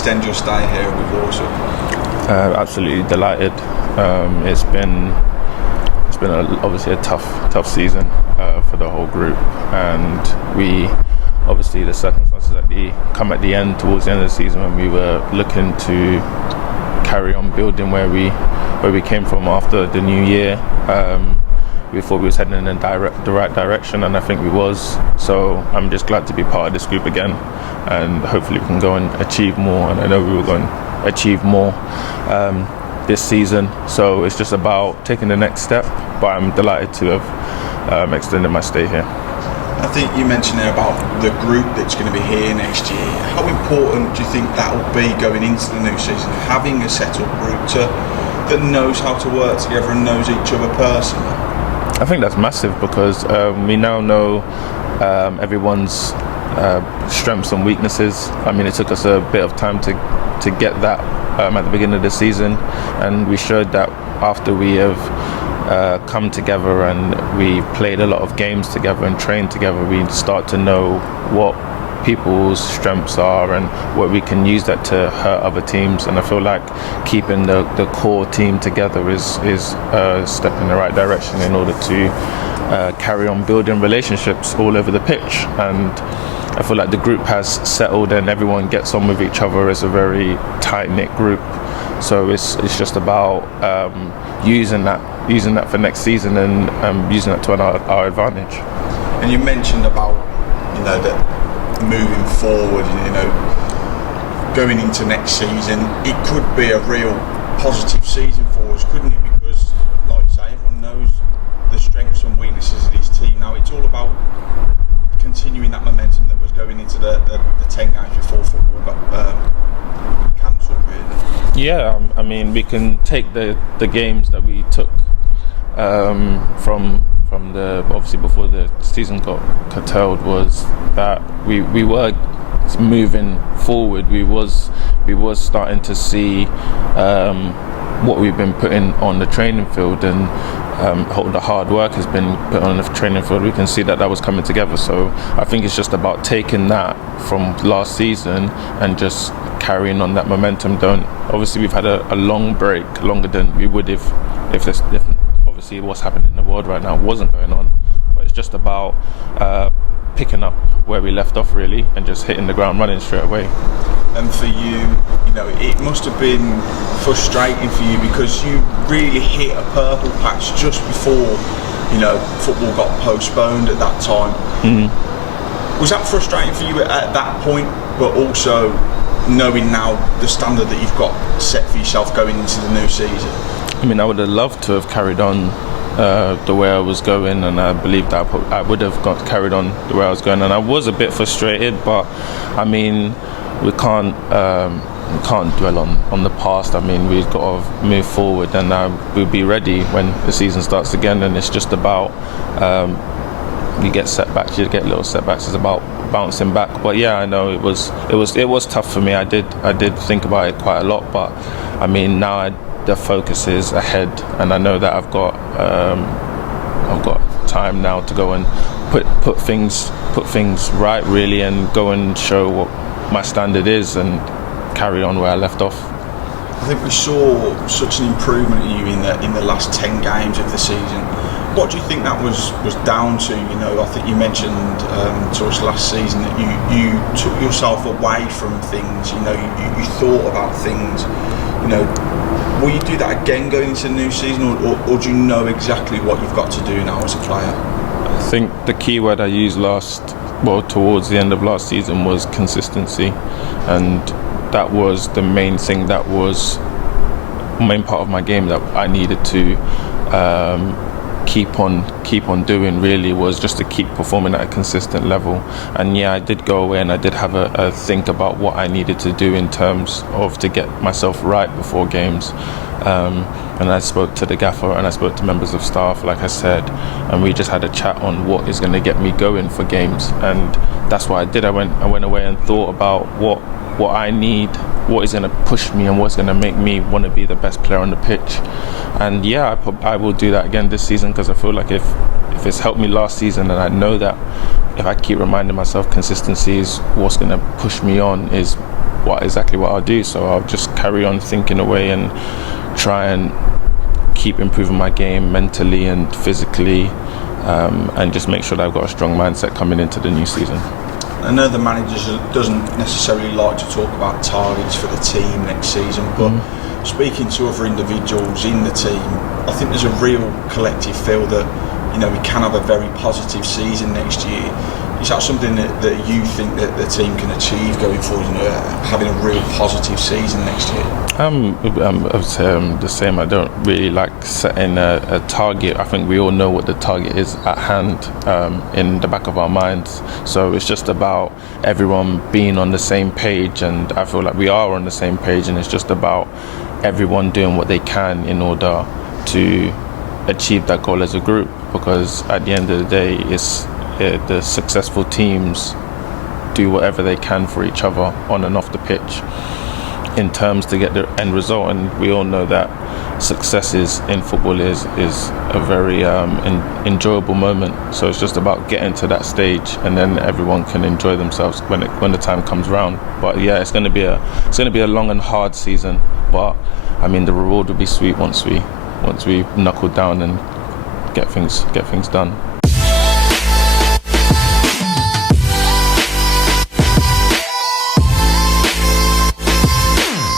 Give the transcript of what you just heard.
extend your stay here with Walsall? Absolutely delighted. It's been obviously a tough season for the whole group, and we obviously the circumstances come at the end, towards the end of the season, when we were looking to carry on building where we came from after the new year. We thought we was heading in the right direction, and I think we was. So I'm just glad to be part of this group again, and hopefully we can go and achieve more. And I know we were going to achieve more this season. So it's just about taking the next step. But I'm delighted to have extended my stay here. I think you mentioned there about the group that's going to be here next year. How important do you think that will be going into the new season, having a settled group that knows how to work together and knows each other personally? I think that's massive, because we now know everyone's strengths and weaknesses. I mean, it took us a bit of time to get that at the beginning of the season, and we showed that after we have come together and we played a lot of games together and trained together, we start to know what people's strengths are and what we can use that to hurt other teams. And I feel like keeping the core team together is a step in the right direction in order to carry on building relationships all over the pitch. And I feel like the group has settled and everyone gets on with each other as a very tight-knit group. So it's just about using that for next season and using that to our advantage. And you mentioned about that moving forward, going into next season, it could be a real positive season for us, couldn't it? Because, like you say, everyone knows the strengths and weaknesses of this team. Now it's all about continuing that momentum that was going into the 10 games before football got cancelled, really. Yeah, I mean, we can take the games that we took from the, obviously before the season got curtailed, was that we were moving forward. We was starting to see what we've been putting on the training field, and the hard work has been put on the training field. We can see that was coming together. So I think it's just about taking that from last season and just carrying on that momentum. Obviously we've had a long break, longer than we would if obviously what's happening in the world right now wasn't going on. But it's just about picking up where we left off, really, and just hitting the ground running straight away. And for you, it must have been frustrating for you, because you really hit a purple patch just before, football got postponed at that time. Mm-hmm. Was that frustrating for you at that point, but also knowing now the standard that you've got set for yourself going into the new season? I mean, I would have loved to have carried on the way I was going, and I believe that I would have carried on the way I was going, and I was a bit frustrated. But I mean, we can't dwell on the past. I mean, we've got to move forward, and we'll be ready when the season starts again. And it's just about you get setbacks, you get little setbacks. It's about bouncing back. But yeah, I know it was tough for me. I did think about it quite a lot. But I mean, now the focus is ahead, and I know that I've got time now to go and put things right, really, and go and show what my standard is and carry on where I left off. I think we saw such an improvement in you in the last 10 games of the season. What do you think that was down to? I think you mentioned to us last season that you took yourself away from things. You thought about things. Will you do that again going into the new season, or do you know exactly what you've got to do now as a player? I think the key word I used towards the end of last season was consistency, and that was the main thing. That was the main part of my game that I needed to keep on doing, really, was just to keep performing at a consistent level. And yeah, I did go away and I did have a think about what I needed to do in terms of to get myself right before games. And I spoke to the gaffer and I spoke to members of staff, like I said, and we just had a chat on what is going to get me going for games. And that's what I did. I went away and thought about what I need, what is going to push me and what's going to make me want to be the best player on the pitch. And yeah, I will do that again this season, because I feel like if it's helped me last season, and I know that if I keep reminding myself consistency is what's going to push me on, is exactly what I'll do. So I'll just carry on thinking away and try and keep improving my game mentally and physically, and just make sure that I've got a strong mindset coming into the new season. I know the manager doesn't necessarily like to talk about targets for the team next season, but speaking to other individuals in the team, I think there's a real collective feel that, you know, we can have a very positive season next year. Is that something that you think that the team can achieve going forward, you know, having a real positive season next year? I would say I'm the same. I don't really like setting a target. I think we all know what the target is at hand, in the back of our minds. So it's just about everyone being on the same page, and I feel like we are on the same page, and it's just about everyone doing what they can in order to achieve that goal as a group, because at the end of the day, it's the successful teams do whatever they can for each other on and off the pitch in terms to get the end result. And we all know that success in football is a very enjoyable moment. So it's just about getting to that stage, and then everyone can enjoy themselves when the time comes round. But yeah, it's going to be a long and hard season. But I mean, the reward will be sweet once we knuckle down and get things done.